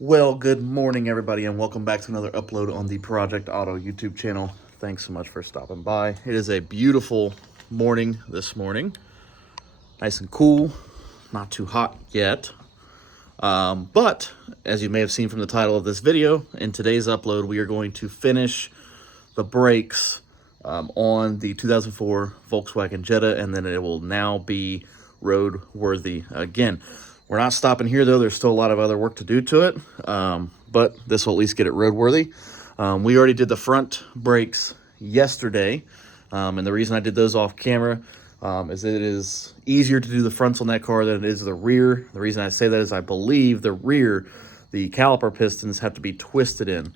Well, good morning, everybody, and welcome back to another upload on the Project Auto YouTube channel. Thanks so much for stopping by. It is a beautiful morning this morning. Nice and cool, not too hot yet. But, as you may have seen from the title of this video, in today's upload, we are going to finish the brakes on the 2004 Volkswagen Jetta, and then it will now be roadworthy again. We're not stopping here, though. There's still a lot of other work to do to it, but this will at least get it roadworthy. We already did the front brakes yesterday, and the reason I did those off camera is that it is easier to do the fronts on that car than it is the rear. The reason I say that is I believe the rear, the caliper pistons have to be twisted in.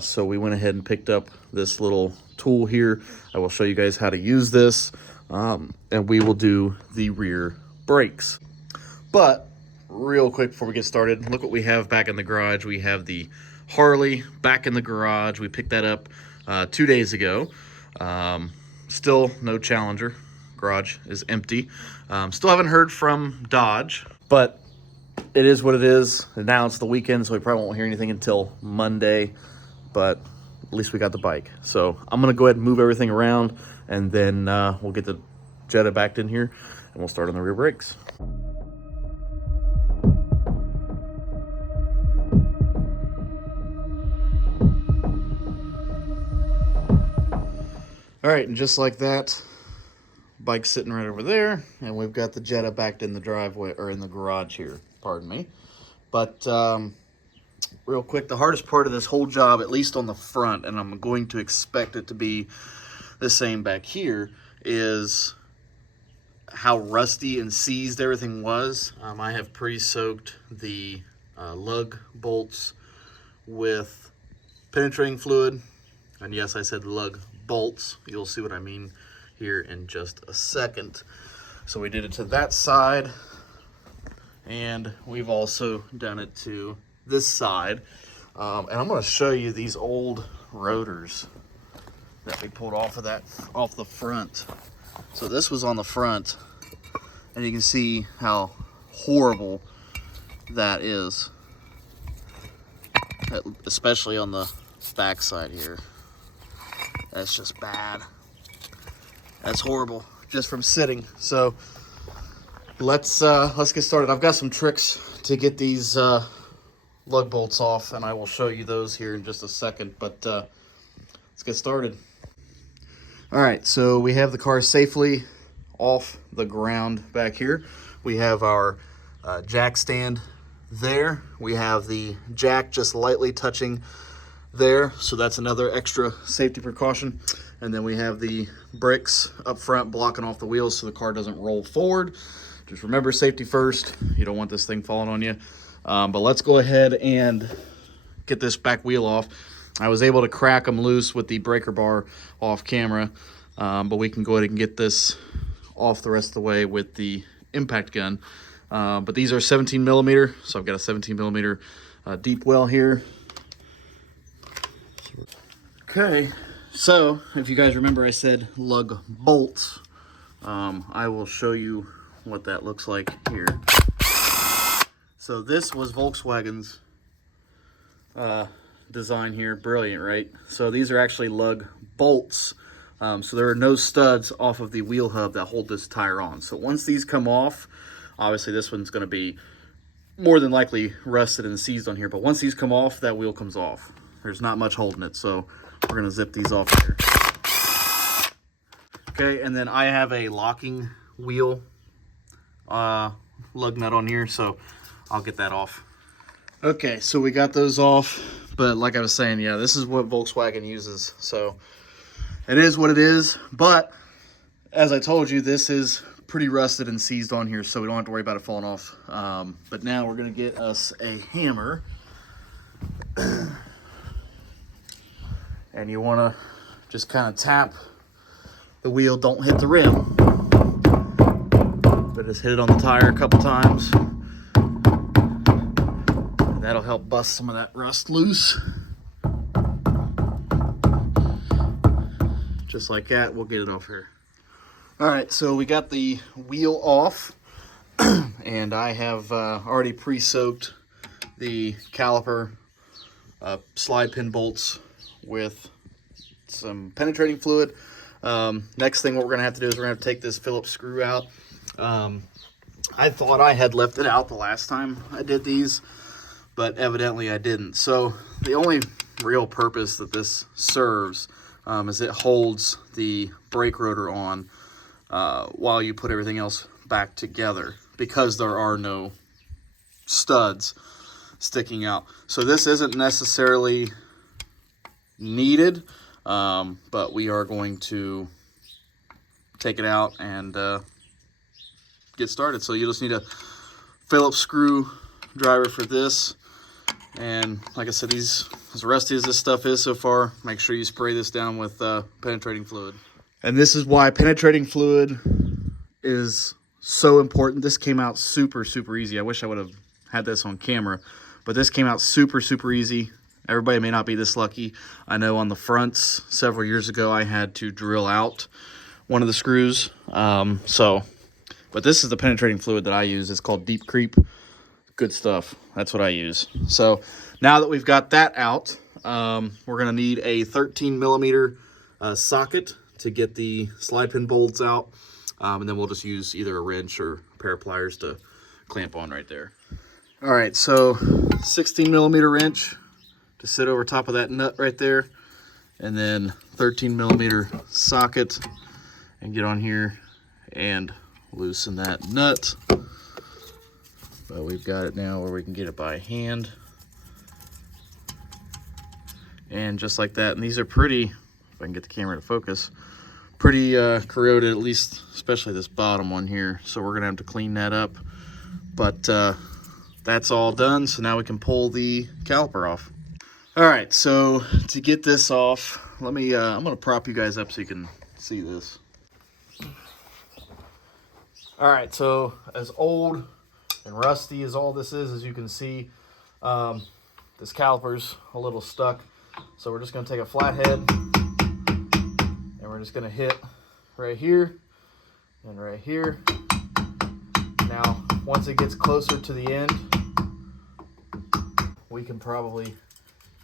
So we went ahead and picked up this little tool here. I will show you guys how to use this, and we will do the rear brakes. But real quick before we get started, look what we have back in the garage. We have the Harley back in the garage. We picked that up 2 days ago. Still no Challenger. Garage is empty. Still haven't heard from Dodge, but it is what it is. And now it's the weekend, so we probably won't hear anything until Monday, but at least we got the bike. So I'm gonna go ahead and move everything around, and then we'll get the Jetta backed in here and we'll start on the rear brakes. All right, and just like that, bike's sitting right over there, and we've got the Jetta backed in the driveway, or in the garage here, pardon me. But real quick, the hardest part of this whole job, at least on the front, and I'm going to expect it to be the same back here, is how rusty and seized everything was. I have pre-soaked the lug bolts with penetrating fluid, and yes, I said lug bolts. You'll see what I mean here in just a second. So we did it to that side, and we've also done it to this side. And I'm going to show you these old rotors that we pulled off the front. So this was on the front, and you can see how horrible that is, especially on the back side here. That's just bad. That's horrible, just from sitting. So let's get started. I've got some tricks to get these lug bolts off, and I will show you those here in just a second. But let's get started. All right, so we have the car safely off the ground back here. We have our jack stand there. We have the jack just lightly touching there, so that's another extra safety precaution. And then we have the bricks up front blocking off the wheels so the car doesn't roll forward. Just remember, safety first. You don't want this thing falling on you. But let's go ahead and get this back wheel off. I was able to crack them loose with the breaker bar off camera, but we can go ahead and get this off the rest of the way with the impact gun. But these are 17 millimeter, so I've got a 17 millimeter deep well here. Okay, so if you guys remember, I said lug bolts. I will show you what that looks like here. So this was Volkswagen's design here. Brilliant, right? So these are actually lug bolts. So there are no studs off of the wheel hub that hold this tire on. So once these come off, obviously this one's going to be more than likely rusted and seized on here. But once these come off, that wheel comes off. There's not much holding it, so we're going to zip these off here. Okay, and then I have a locking wheel lug nut on here, so I'll get that off. Okay, so we got those off, but like I was saying, yeah, this is what Volkswagen uses, so it is what it is. But as I told you, this is pretty rusted and seized on here, so we don't have to worry about it falling off. But now we're going to get us a hammer. And you want to just kind of tap the wheel, don't hit the rim, but just hit it on the tire a couple times. And that'll help bust some of that rust loose. Just like that, we'll get it off here. All right, so we got the wheel off, and I have already pre-soaked the caliper slide pin bolts with some penetrating fluid. Next thing what we're gonna have to do is we're gonna have to take this Phillips screw out. I thought I had left it out the last time I did these, but evidently I didn't. So the only real purpose that this serves is it holds the brake rotor on while you put everything else back together, because there are no studs sticking out. So this isn't necessarily needed, but we are going to take it out and get started. So you just need a Phillips screwdriver for this. And like I said, these, as rusty as this stuff is so far, make sure you spray this down with penetrating fluid. And this is why penetrating fluid is so important. This came out super, super easy. I wish I would have had this on camera, but this came out super, super easy. Everybody may not be this lucky. I know on the fronts several years ago, I had to drill out one of the screws. But this is the penetrating fluid that I use. It's called Deep Creep. Good stuff. That's what I use. So now that we've got that out, we're gonna need a 13 millimeter socket to get the slide pin bolts out. And then we'll just use either a wrench or a pair of pliers to clamp on right there. All right, so 16 millimeter wrench to sit over top of that nut right there. And then 13 millimeter socket, and get on here and loosen that nut. But we've got it now where we can get it by hand. And just like that, and these are pretty, if I can get the camera to focus, pretty corroded, at least, especially this bottom one here. So we're gonna have to clean that up. But that's all done, so now we can pull the caliper off. All right, so to get this off, let me, I'm gonna prop you guys up so you can see this. All right, so as old and rusty as all this is, as you can see, this caliper's a little stuck. So we're just gonna take a flathead and we're just gonna hit right here and right here. Now, once it gets closer to the end, we can probably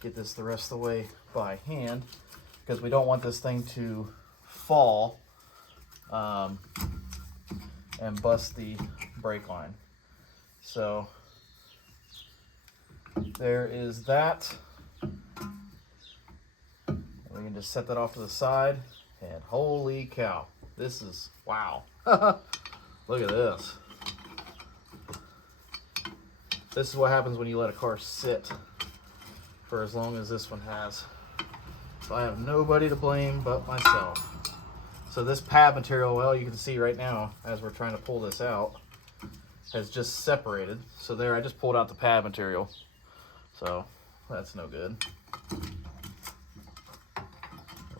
get this the rest of the way by hand, because we don't want this thing to fall and bust the brake line. So there is that. We can just set that off to the side, and holy cow, this is, wow. Look at this. This is what happens when you let a car sit for as long as this one has. So I have nobody to blame but myself. So this pad material, well, you can see right now, as we're trying to pull this out, has just separated. So there, I just pulled out the pad material. So that's no good.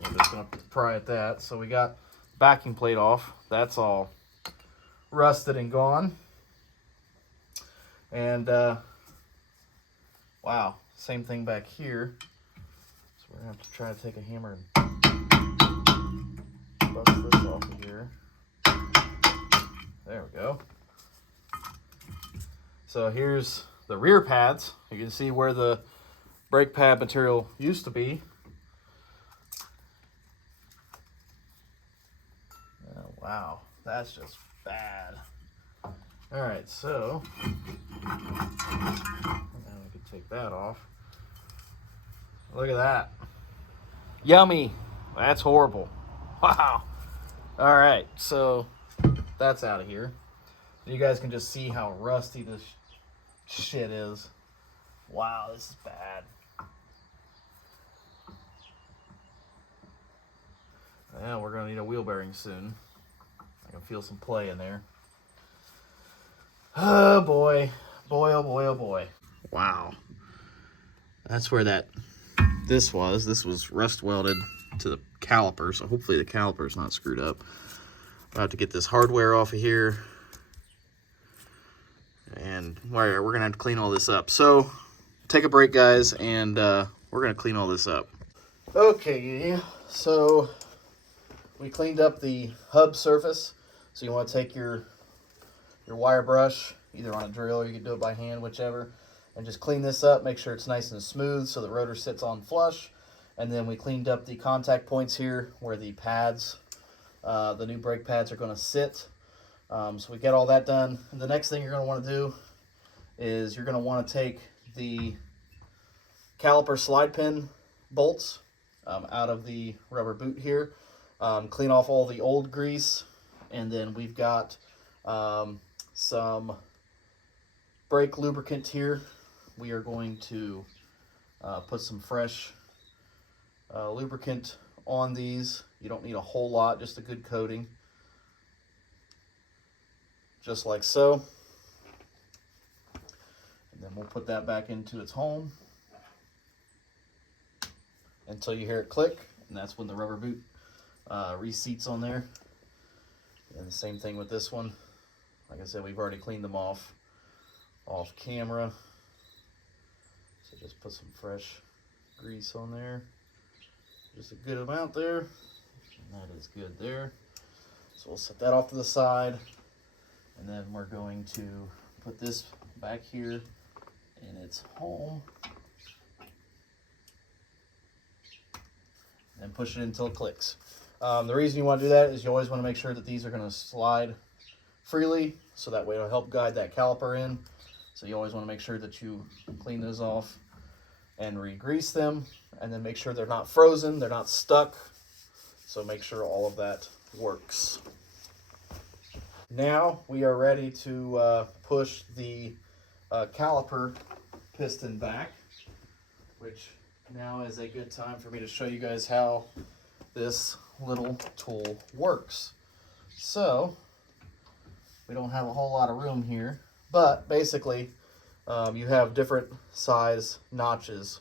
We're just gonna pry at that. So we got backing plate off. That's all rusted and gone. And wow, same thing back here. So we're gonna have to try to take a hammer and bust this off of here. There we go. So here's the rear pads. You can see where the brake pad material used to be. Oh, wow, that's just bad. All right, so now we can take that off. Look at that. Yummy. That's horrible. Wow. All right, so that's out of here. You guys can just see how rusty this shit is. Wow, this is bad. Yeah, we're gonna need a wheel bearing soon. I can feel some play in there. Oh boy, boy, oh boy, oh boy. Wow. That's where this was rust welded to the caliper, so hopefully the caliper's not screwed up. I'll have to get this hardware off of here. And we're gonna have to clean all this up. So take a break, guys, and we're gonna clean all this up. Okay, so we cleaned up the hub surface. So you want to take your wire brush, either on a drill or you can do it by hand, whichever, and just clean this up, make sure it's nice and smooth so the rotor sits on flush. And then we cleaned up the contact points here where the pads, the new brake pads are going to sit. So we get all that done. And the next thing you're going to want to do is you're going to want to take the caliper slide pin bolts out of the rubber boot here, clean off all the old grease, and then we've got some brake lubricant here. We are going to put some fresh lubricant on these. You don't need a whole lot, just a good coating, just like so. And then we'll put that back into its home until you hear it click, and that's when the rubber boot reseats on there. And the same thing with this one. Like I said, we've already cleaned them off camera. So just put some fresh grease on there. Just a good amount there. And that is good there. So we'll set that off to the side. And then we're going to put this back here in its home. And push it until it clicks. The reason you want to do that is you always want to make sure that these are going to slide freely, so that way it'll help guide that caliper in. So you always want to make sure that you clean those off and re-grease them, and then make sure they're not frozen, they're not stuck. So make sure all of that works. Now we are ready to push the caliper piston back, which now is a good time for me to show you guys how this little tool works. So we don't have a whole lot of room here, but basically you have different size notches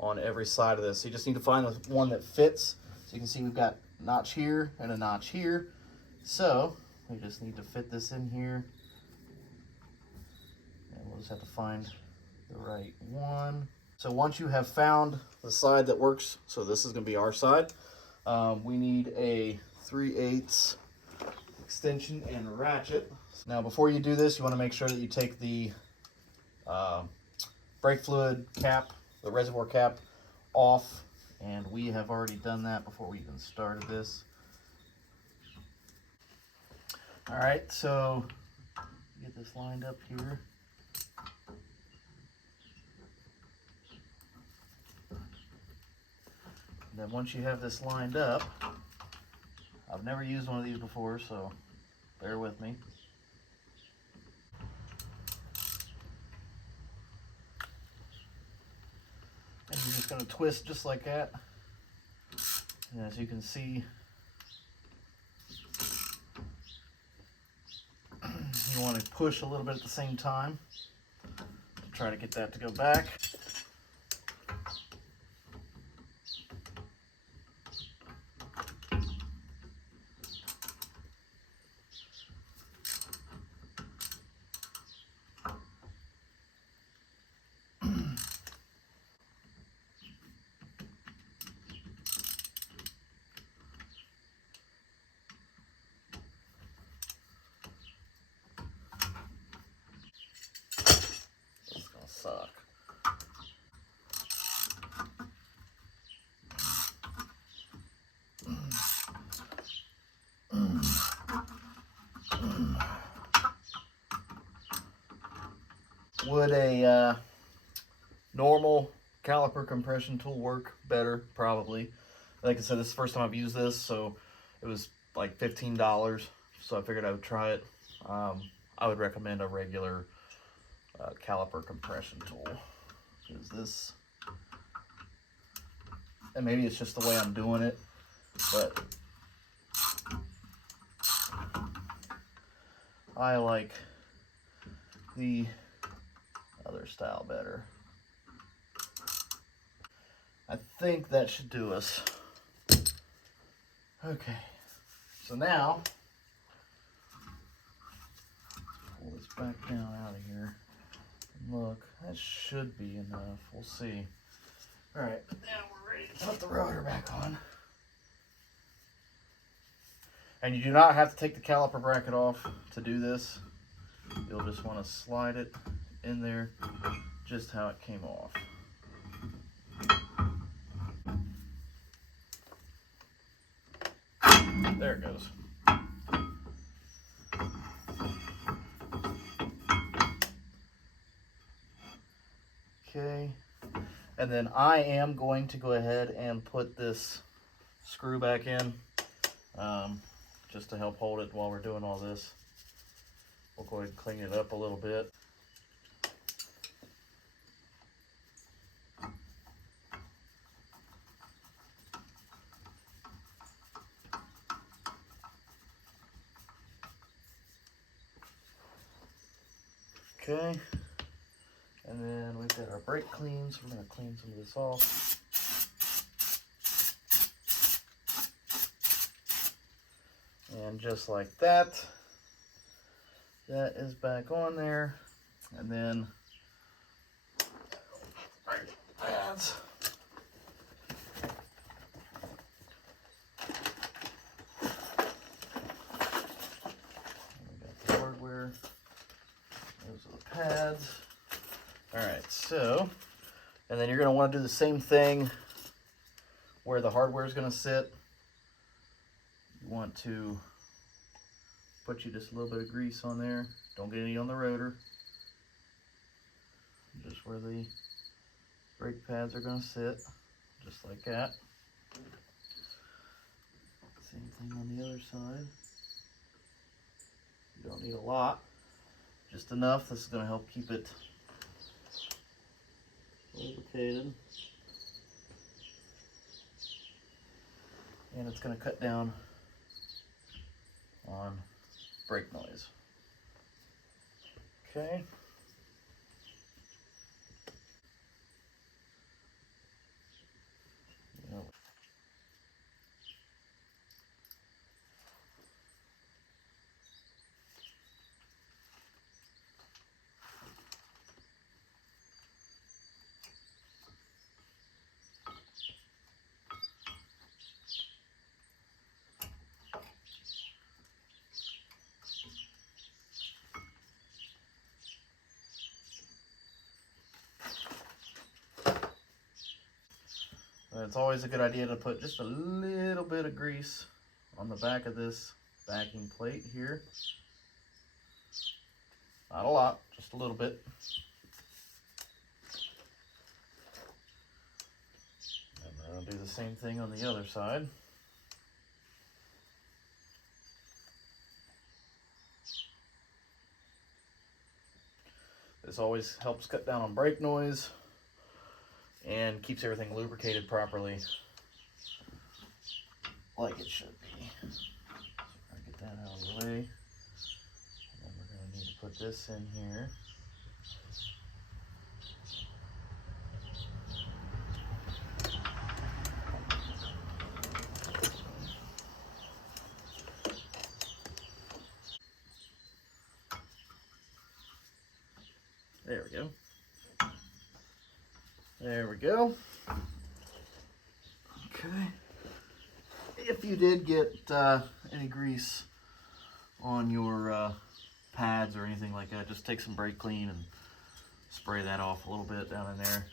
on every side of this. So you just need to find the one that fits. So you can see we've got a notch here and a notch here. So we just need to fit this in here, and we'll just have to find the right one. So once you have found the side that works, so this is going to be our side, we need a 3/8 extension and ratchet. Now before you do this, you want to make sure that you take the brake fluid cap, the reservoir cap, off, and we have already done that before we even started this. All right, so get this lined up here. And then once you have this lined up, I've never used one of these before, so bear with me. And you're just going to twist just like that. And as you can see, you want to push a little bit at the same time to try to get that to go back. Suck. Would a normal caliper compression tool work better? Probably. Like I said, this is the first time I've used this, so it was like $15, so I figured I would try it. I would recommend a regular caliper compression tool, because this, and maybe it's just the way I'm doing it, but I like the other style better. I think that should do us. Okay, so now pull this back down out of here. Look, that should be enough. We'll see. All right, now we're ready to put the rotor back on. And you do not have to take the caliper bracket off to do this. You'll just want to slide it in there just how it came off. There it goes. Okay, and then I am going to go ahead and put this screw back in, just to help hold it while we're doing all this. We'll go ahead and clean it up a little bit. Okay, and then we've got our brake clean, so we're going to clean some of this off. And just like that, that is back on there. And then brake pads. We got the hardware. Those are the pads. All right, so, and then you're going to want to do the same thing where the hardware is going to sit. You want to put you just a little bit of grease on there. Don't get any on the rotor. Just where the brake pads are going to sit, just like that. Same thing on the other side. You don't need a lot, just enough. This is going to help keep it lubricated. And it's going to cut down on brake noise. Okay. Yep. It's always a good idea to put just a little bit of grease on the back of this backing plate here. Not a lot, just a little bit. And then I'll do the same thing on the other side. This always helps cut down on brake noise and keeps everything lubricated properly, like it should be. So I'll get that out of the way. And then we're going to need to put this in here. There we go. There we go. Okay. If you did get any grease on your pads or anything like that, just take some brake clean and spray that off a little bit down in there,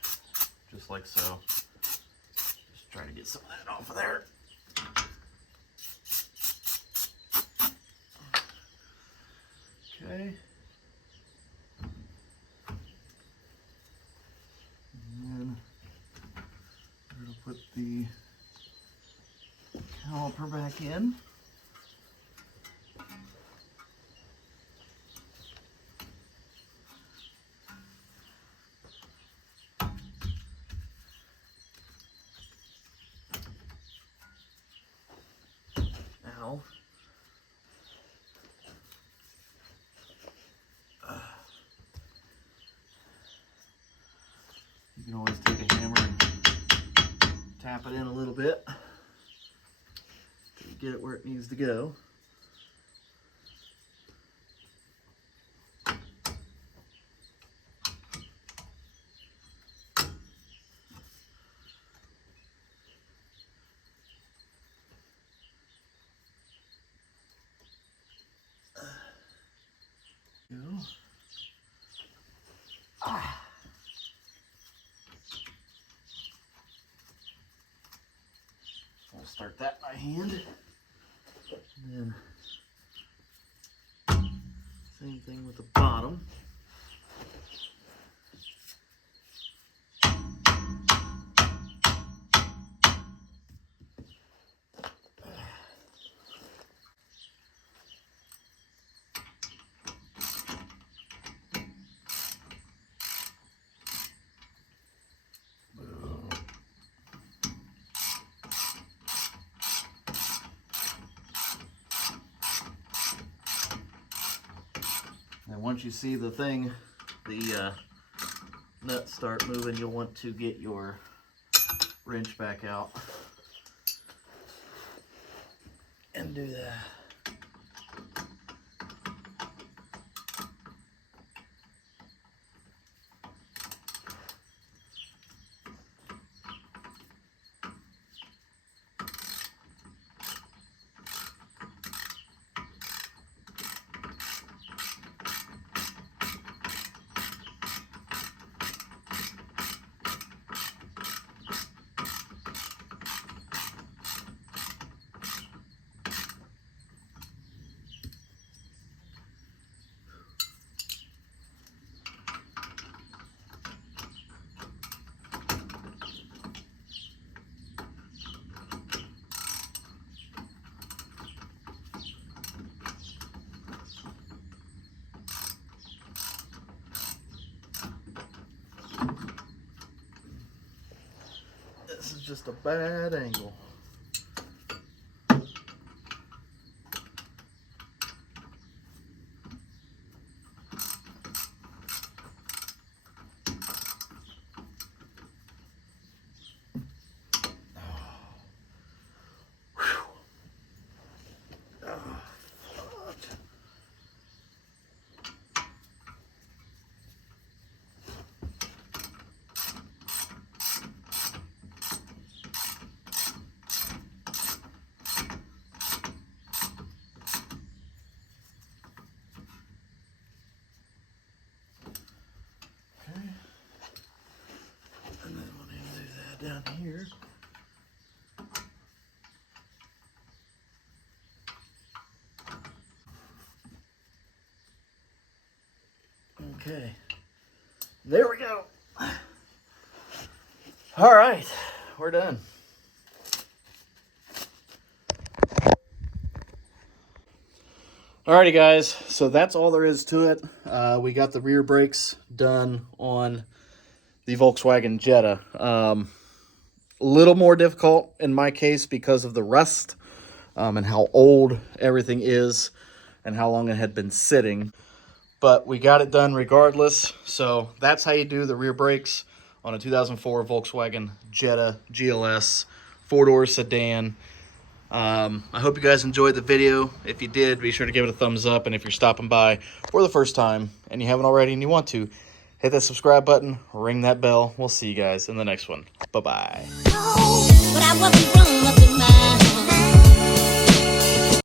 just like so. Just try to get some of that off of there. Okay. And we're going to put the caliper back in. Now, you can always take a hammer and tap it in a little bit to get it where it needs to go. Go. start that by hand. And then same thing with the bottom. And once you see the thing, the nuts start moving, you'll want to get your wrench back out and do that. This is just a bad angle. Down here. Okay, there we go. All right, we're done. Alrighty guys, so that's all there is to it. We got the rear brakes done on the Volkswagen Jetta. A little more difficult in my case because of the rust and how old everything is and how long it had been sitting. But we got it done regardless. So that's how you do the rear brakes on a 2004 Volkswagen Jetta GLS 4-door sedan. I hope you guys enjoyed the video. If you did, be sure to give it a thumbs up. And if you're stopping by for the first time and you haven't already and you want to, hit that subscribe button, ring that bell. We'll see you guys in the next one. Bye-bye.